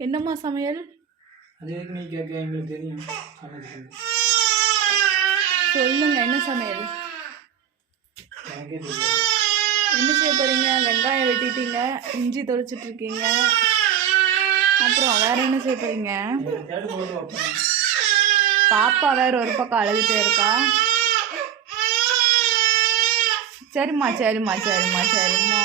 என்னம்மா சமையல்? அது நீ கேட்க எங்களுக்கு தெரியும். சொல்லுங்க என்ன சமையல்? என்ன செய்ய போறீங்க? வெங்காயம் வெட்டிட்டீங்க இஞ்சி தொளிச்சிட்டு இருக்கீங்க அப்புறம் வேற என்ன செய்ய போறீங்க? பாப்பா வேற ஒரு பக்கம் அழுதுட்டே இருக்கா. சரிம்மா சரிம்மா சரிம்மா சரிம்மா.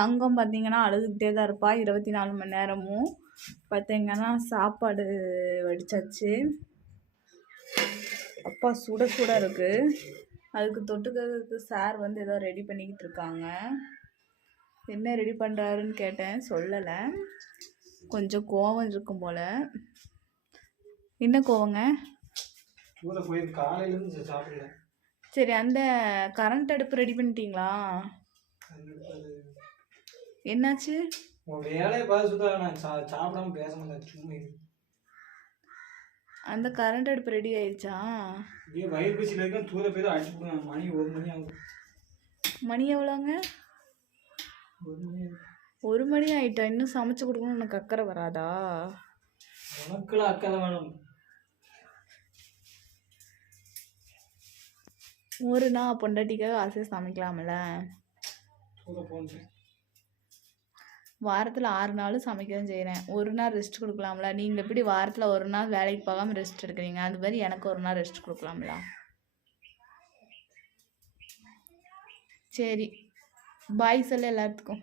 தங்கம் பார்த்தீங்கன்னா அழுதுகிட்டே தான் இருப்பா. இருபத்தி நாலு மணி நேரமும் பார்த்தீங்கன்னா சாப்பாடு வடிச்சாச்சு. அப்பா சுட சுட இருக்கு. அதுக்கு தொட்டுக்கிறதுக்கு சார் வந்து ஏதோ ரெடி பண்ணிக்கிட்டு இருக்காங்க. என்ன ரெடி பண்ணுறாருன்னு கேட்டேன். சொல்லலை. கொஞ்சம் கோவம் இருக்கும் போல். என்ன கோவங்க? சரி அந்த கரண்ட் அடுப்பு ரெடி பண்ணிட்டீங்களா? என்னாச்சு? உன் வேலையை பார்த்து சுத்தா நான் சாப்பிடாம பேச மாட்டேன் சும்மா. அந்த கரண்ட் அடுப்பு ரெடி ஆயிடுச்சா? இப்படியே வயிறு பசியில் இருக்க தூர போய் அடிச்சு விடுவேன் மணி ஒரு மணி ஆகும். மணி எவ்வளோங்க? ஒரு மணி ஒரு மணி ஆயிட்டா? இன்னும் சமைச்சு கொடுக்கணும்னு உனக்கு அக்கறை வராதா? உனக்குலாம் அக்கறை வேணும். ஒரு நாள் பொண்டாட்டிக்காக ஆசையாக சமைக்கலாம்ல? போன்னு வாரத்தில் ஆறு நாளும் சமைக்க தான் செய்கிறேன் ஒரு நாள் ரெஸ்ட் கொடுக்கலாம்ல? நீங்கள் எப்படி வாரத்தில் ஒரு நாள் வேலைக்கு போகாமல் ரெஸ்ட் எடுக்கிறீங்க? அது மாதிரி எனக்கு ஒரு நாள் ரெஸ்ட் கொடுக்கலாம்ல? சரி. பாய் சொல்ல எல்லாத்துக்கும்.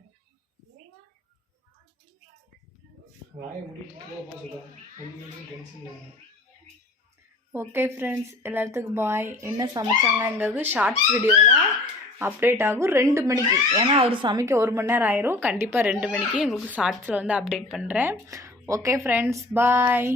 ஓகே ஃப்ரெண்ட்ஸ் எல்லாத்துக்கும் பாய் என்ன சமைச்சாங்கங்கிறது ஷார்ட்ஸ் வீடியோவில் அப்டேட் ஆகும் ரெண்டு மணிக்கு. ஏன்னா அவர் சமைக்க ஒரு மணி நேரம் ஆயிரும். கண்டிப்பாக ரெண்டு மணிக்கு உங்களுக்கு ஷார்ட்ஸில் வந்து அப்டேட் பண்ணுறேன் ஓகே ஃப்ரெண்ட்ஸ் பாய்